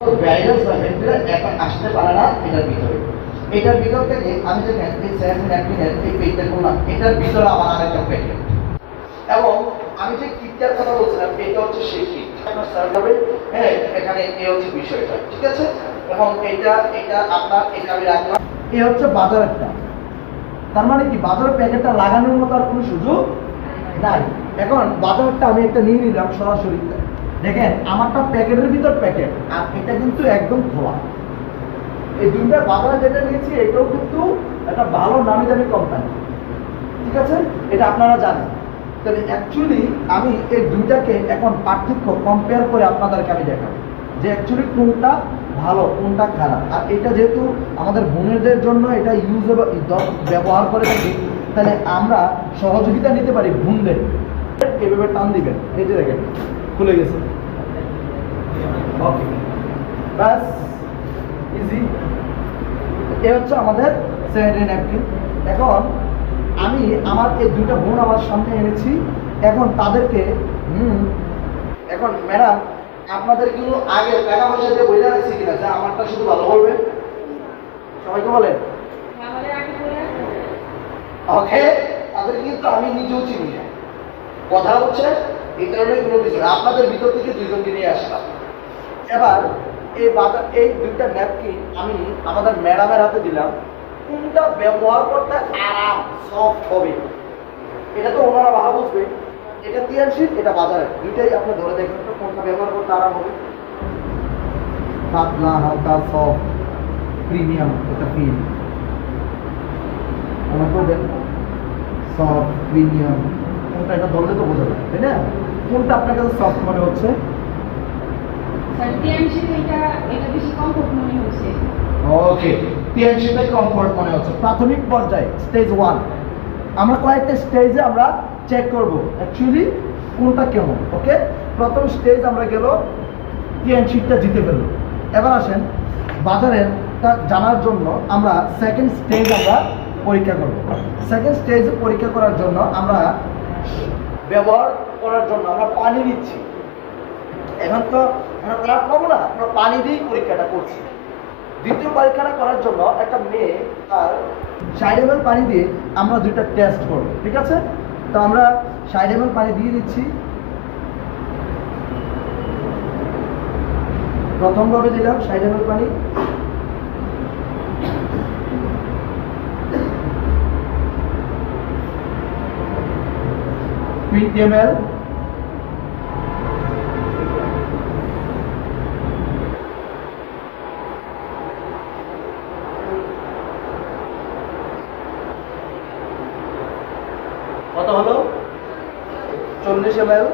Virus বা bacteria এখন আসতে পারে না এটার ভিতর থেকে আমি যে ন্যাপকিনের এই পেজটা করলাম, এটার ভিতরে আমার আরেকটা প্যাকেট, এবং আমি যে কিটটার কথা বলছিলাম এটা হচ্ছে সেই কিট আপনার সার্ভ হবে। হ্যাঁ, এখানে এই হচ্ছে বিষয়টা, ঠিক আছে। এবং এটা আপনার এটা আমি রাখলাম, এই হচ্ছে বাজারেরটা। তার মানে কি বাজারের প্যাকেটটা লাগানোর মতো আর কোনো সুযোগ নাই। এখন বাজারটা আমি একটা নিয়ে নিলাম সরাসরি, দেখেন আমারটা প্যাকেটের ভিতর প্যাকেট, আর এটা কিন্তু একদম খোলা। এই দুইটা বাজারে যেটা নিয়েছি এটাও কিন্তু একটা ভালো নামি দামি কোম্পানি, ঠিক আছে, এটা আপনারা জানেন। তবে অ্যাকচুয়ালি আমি এই দুইটাকে এখন পার্থক্য কম্পেয়ার করে আপনাদেরকে আমি দেখাবো যে অ্যাকচুয়ালি কোনটা ভালো কোনটা খারাপ। আর এটা যেহেতু আমাদের বোনেদের জন্য এটা ইউজেবল ব্যবহার করে থাকি, তাহলে আমরা সহযোগিতা নিতে পারি বোনদের। এভাবে টান দিবেন, এই যে দেখেন খুলে গেছে, ওকে ব্যাস ইজি। এ হচ্ছে আমাদের স্যানিটারি ন্যাপকিন। এখন আমি আমার এই দুইটা বোন আমার সামনে এনেছি, এখন তাদেরকে এখন ম্যাডাম আপনাদের কিন্তু আগে টাকা পয়সা দিয়ে বইলে রাখছি কিনা যে আমারটা শুধু ভালো বলবে, সবাইকে বলেন ওকে। তাদের কিন্তু আমি নিজেও চিনি না, কথা হচ্ছে এই কারণে কোনো কিছু না, আপনাদের ভিতর থেকে দুইজনকে নিয়ে আসলাম। এবার এই দুইটা ন্যাপকিন আমি আমাদের ম্যাডামের হাতে দিলাম, কোনটা ব্যবহার করতে আরাম সফট হবে এটা তো ওনারা ভালো বুঝবে। এটা তিয়ানশীল, এটা বাজারে, দুইটাই আপনি ধরে দেখবেন তো কোনটা ব্যবহার করতে আরাম হবে। পাতলা হালকা সফট প্রিমিয়াম, এটা ফিল আমার করবেন সফট প্রিমিয়াম, কোনটা এটা ধরলে তো বোঝা যায়, তাই না? কোনটা আপনার কাছে সফট মনে হচ্ছে? ওকে, তিয়ানশীলটাই কমফোর্ট মনে হচ্ছে। প্রাথমিক পর্যায়ে স্টেজ 1 আমরা কয়েকটা স্টেজে আমরা চেক করব অ্যাকচুয়ালি কোনটা কেমন। ওকে, প্রথম স্টেজ আমরা গেল তিয়ানশীলটা জিতে ফেলল। এবার আসেন বাজারের জানার জন্য আমরা সেকেন্ড স্টেজ আমরা পরীক্ষা করব। সেকেন্ড স্টেজ পরীক্ষা করার জন্য আমরা ব্যবহার করার জন্য আমরা পানি দিচ্ছি। এখন তো আমরা ক্লাস পাবো না, আমরা পানি দিয়েই পরীক্ষাটা করছি। দ্বিতীয় পরীক্ষাটা করার জন্য একটা মেয়ে আর 60 ml পানি দিয়ে আমরা দুইটা টেস্ট করব, ঠিক আছে? তো আমরা 60 ml পানি দিয়ে দিচ্ছি। প্রথমভাবে দিলাম 60 ml পানি, ml, কত হলো 40 ml,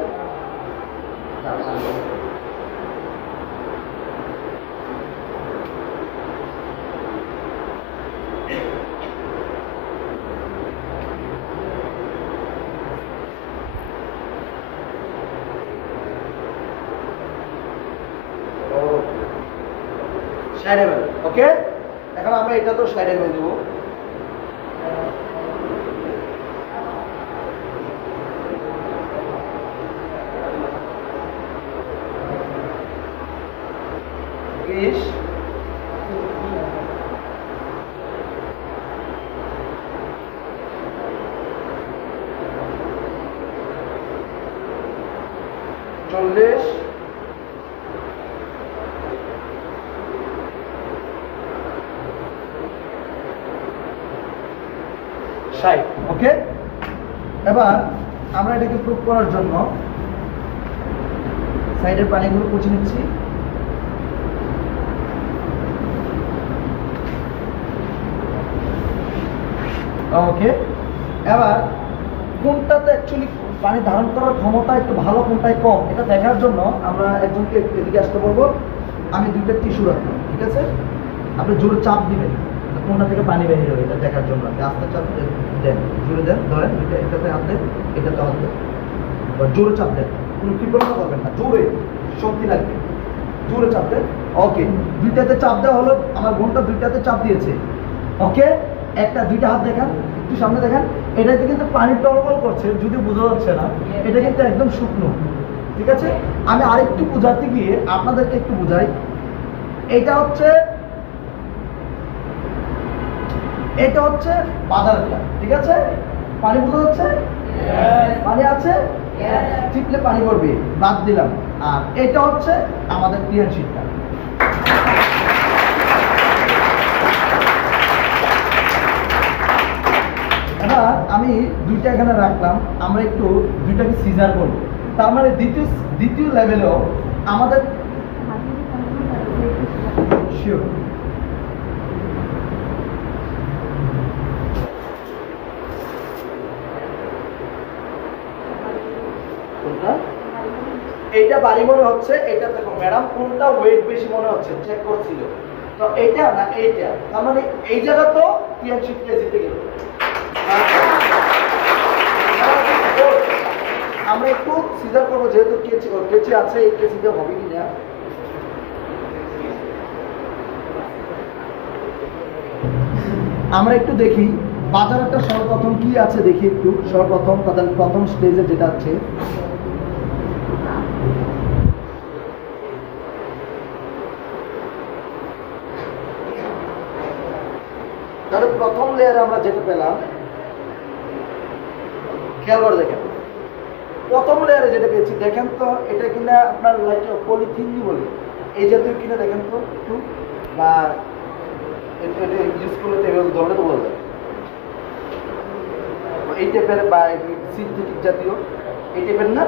ওকে। এখন আমরা এটা তো 60 ml দেবো। চল্লিশ, ওকে। এবার আমরা এটাকে প্রুভ করার জন্য সাইডের পানিগুলো পচে নিচ্ছি। ওকে, এবার কোনটাতে অ্যাকচুয়ালি পানি ধারণ করার ক্ষমতা একটু ভালো কোনটায় কম এটা দেখার জন্য আমরা একজনকে এদিকে আসতে বলবো। আমি দুইটা টিস্যু রাখলাম, ঠিক আছে? আপনি জোরে চাপ দিবেন কোনটা থেকে পানি বেরিয়ে যাবে এটা দেখার জন্য। আস্তে চাপ দেন, জোরে দেন, ধরেন এটাতে হাত দেন, এটাতে হাত দেন, জোরে চাপ দেন, কোনো কৃপণতা করবেন না, জোরে শক্তি লাগবে, জোরে চাপ দেন। ওকে, দুইটাতে চাপ দেওয়া হলো, আমার বোনটা দুইটাতে চাপ দিয়েছে। ওকে, একটা দুইটা হাত দেখান, একটু সামনে দেখান। এটাতে কিন্তু পানি টলমল করছে, যদি বোঝা যাচ্ছে না, এটা কিন্তু একদম শুকনো, ঠিক আছে? আমি আরেকটু বোঝাতে গিয়ে আপনাদেরকে একটু বোঝাই। এটা হচ্ছে বাজারটা, ঠিক আছে? পানি বোঝা যাচ্ছে? পানি আছে, টিপলে পানি পড়বে, বাদ দিলাম। আর এটা হচ্ছে আমাদের ক্লিয়ার শিটটা। এবার আমি দুইটা এখানে রাখলাম, আমরা একটু দুইটাকে সিজার করবো। তার মানে দ্বিতীয় লেভেলেও আমাদের শিওর এইটা বাড়ি মনে হচ্ছে, এটা দেখো ম্যাডাম কোনটা ওয়েট বেশি মনে হচ্ছে চেক করছিল, তো এইটা না এইটা, তার মানে এই জায়গা তো ক্লিয়ার শিটটা জিতে গেল। আমরা একটু সিজার করবো, যেহেতু কেচি আছে, এই কেচিতে হবে কিনা। আমরা একটু দেখি বাজারেরটা সর্বপ্রথম কি আছে, দেখি একটু সর্বপ্রথম তাদের প্রথম স্টেজে যেটা আছে। তাহলে প্রথম লেয়ারে আমরা যেটা পেলাম, খেয়াল করে দেখেন প্রথম লেয়ারে যেটা পেয়েছি, দেখেন তো এটা কিনা আপনার পলিথিন বলে এই জাতীয় কিনা, দেখেন তো একটু, বা ইউজ করলে ধরলে তো বলবে এই টাইপের বা সিনথেটিক জাতীয় এই টাইপের না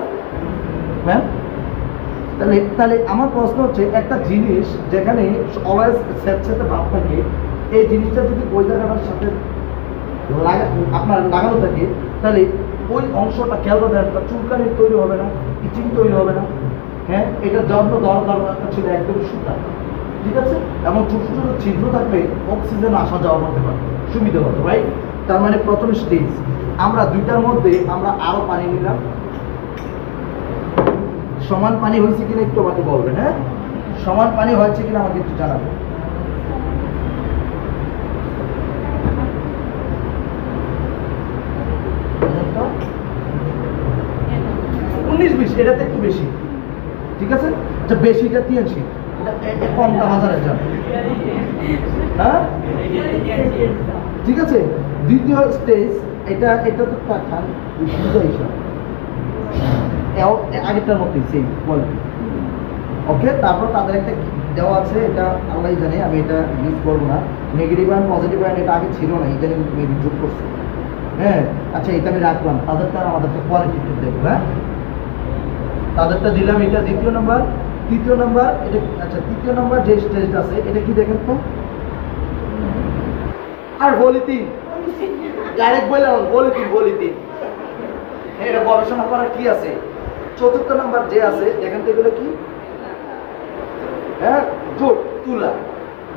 ম্যাম? তাহলে আমার প্রশ্ন হচ্ছে, একটা জিনিস যেখানে অলওয়েজ স্যাঁতস্যাঁতে ভাব থাকে, এই জিনিসটা যদি ওই জায়গাটার সাথে আপনার লাগানো থাকে, তাহলে ওই অংশটা খেয়াল করে একটা চুলকানি তৈরি হবে না, ইচিং তৈরি হবে না। হ্যাঁ, এটা যত্ন দরকার ছিল একদম সুতা, ঠিক আছে? এবং ছোট ছোট ছিদ্র থাকলে অক্সিজেন আসা যাওয়া করতে পারে, সুবিধা হতো, রাইট? তার মানে প্রথম স্টেজ আমরা দুইটার মধ্যে আমরা আরো পানি নিলাম। সমান পানি হয়েছে কিনা একটু আমাকে বলবেন। হ্যাঁ, সমান পানি হয়েছে কিনা আমাকে একটু জানাবেন। এটাতে একটু বেশি, ঠিক আছে? বেশিটা 83, এটা কমটা বাজারে যাবে। হ্যাঁ, ঠিক আছে। দ্বিতীয় স্টেজ এটা তো কাঠান আগেরটার মধ্যে সেই বলে, ওকে। তারপর তাদের একটা দেওয়া আছে, এটা আল্লাহ জানে, আমি এটা ইউজ করবো না। নেগেটিভ অ্যান্ড পজিটিভ অ্যান্ড এটা আগে ছিল না, এটা মেবি যোগ করছে। হ্যাঁ, আচ্ছা, এটা আমি রাখলাম। তাদেরটা আমাদেরকে কোয়ালিটি দেখবো। হ্যাঁ, তাদেরটা দিলাম, এটা দ্বিতীয় নাম্বার। তৃতীয় নাম্বার এটা, আচ্ছা তৃতীয় নাম্বার যে স্টেজটা আছে এটা কি দেখেন তো, আর পলিথিন ডাইরেক্ট বললাম, পলিথিন। এটা গবেষণা করার কি আছে? চতুর্থ নাম্বার যে আছে দেখেন তো, এগুলো কি? হ্যাঁ, জোট তুলা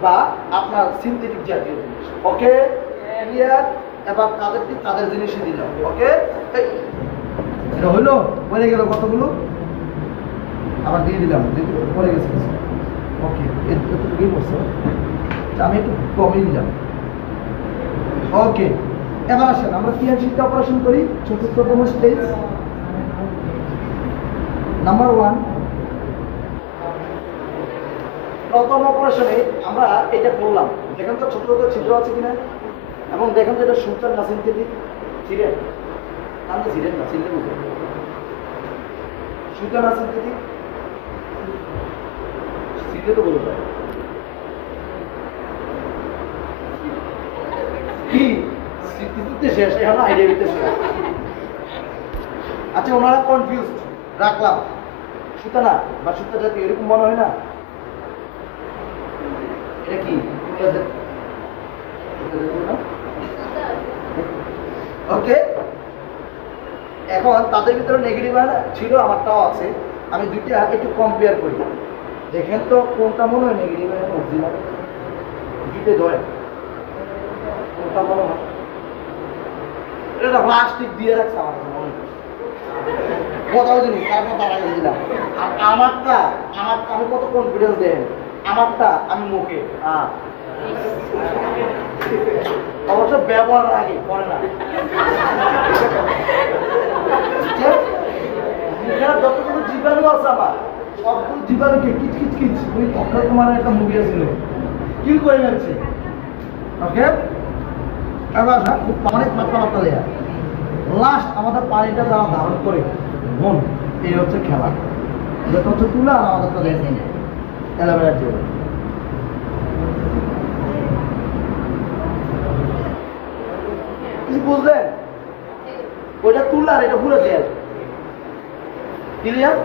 বা আপনার সিনথেটিক জাতীয় জিনিস। ওকে, ক্লিয়ার? এবার তাদের জিনিসই দিলাম। ওকে, এটা হইলো, বলে গেল কতগুলো, আবার দিয়ে দিলাম, পরে গেছে। ওকে, এতটুকুই বলছো, আমি একটু কমই দিলাম। ওকে, এবার আসেন আমরা ক্লিয়ার শিটটা অপারেশন করি। চতুর্থতম স্টেজ নাম্বার 1, প্রথম অপারেশনে আমরা এটা করলাম। দেখেন তো ছোট ছোট ছিদ্র আছে কিনা, এবং দেখেন তো এটা সুতার না সিনথেটিক, ছিলেন আমি ছিলেন না, ছিলেন সুতার না সিনথেটিক, সিলে তো বলতে পারে কি স্মৃতিতে শেষ, এখন আইডিয়া দিতে শেষ। আচ্ছা, ওনারা কনফিউজ রাখলাম, সুতা না বা সুতা জাতীয় এরকম মনে হয় না? এটা কি? ওকে, এখন তাদের ভিতরে নেগেটিভ ছিল, আমারটাও আছে। আমি দুইটা একটু কম্পেয়ার করি, দেখেন তো কোনটা মনে হয় নেগেটিভ অরিজিনাল, দুইটা ধরে কোনটা মনে হয়। এটা প্লাস্টিক দিয়ে রাখছে আমার মনে হয়, কোথাও জিনিস তারপর তারা দিলাম। আর আমারটা আমি কত কনফিডেন্স দেন, আমারটা আমি মুখে অবশ্য ব্যবহার আগে করে না, যতগুলো জীবাণু আছে আমার অদ্ভুত জীবাণুকে কিচ কিচ কিচ ওই অক্ষয় কুমারের একটা মুভি ছিল কিল করে যাচ্ছে। ওকে, এবার আসা খুব অনেক পাতলা পাতলা লেয়ার। লাস্ট আমাদের পানিটা যারা ধারণ করে মন, এই হচ্ছে খেলা, যেটা হচ্ছে তুলা আর আমাদের তো রেসিং অ্যালোভেরার জেল। কিছু বুঝলেন? ওইটা তুলা আর এটা পুরো জেল। ক্লিয়ার?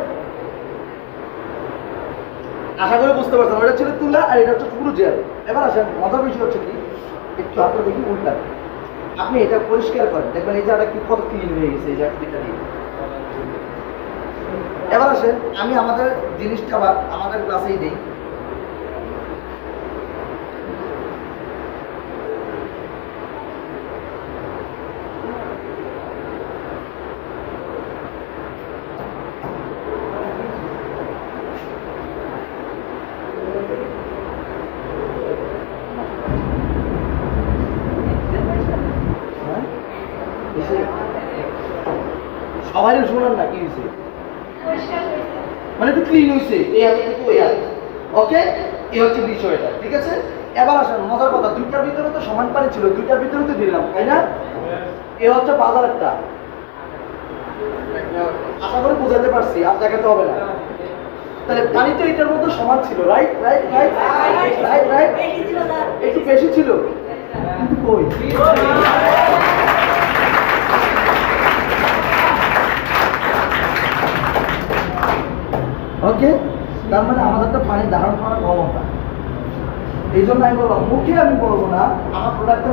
আশা করি বুঝতে পারছেন। ওইটা ছিল তুলা আর এটা হচ্ছে পুরো জেল। এবার আসেন, মজার বিষয় হচ্ছে কি, একটু আপনারা দেখি উল্টা, আপনি এটা পরিষ্কার করেন, দেখবেন এই জায়গাটা কি কত ক্লিন হয়ে গেছে এই জায়গাটা দিয়ে। এবার আসেন, আমি আমাদের জিনিসটা আবার আমাদের ক্লাসেই দিই। সবাই শুনেন না কি হয়েছে, মানে একটু ক্লিন হয়েছে এই হাতে থেকে ওই হাত। ওকে, এই হচ্ছে বিষয়টা, ঠিক আছে? এবার আসেন মজার কথা, দুইটার ভিতরে তো সমান পানি ছিল, দুইটার ভিতরে তো দিলাম, তাই না? এ হচ্ছে বাজার একটা, আশা করি বোঝাতে পারছি, আর দেখাতে হবে না। তাহলে পানি তো এটার মধ্যে সমান ছিল, right right right right right, একটু বেশি ছিল কিন্তু কই, ওকে, তার মানে আমাদের তো পানি ধারণ করার ক্ষমতা। এই জন্য আমি বললাম মুখে আমি বলবো না, আমার প্রোডাক্টের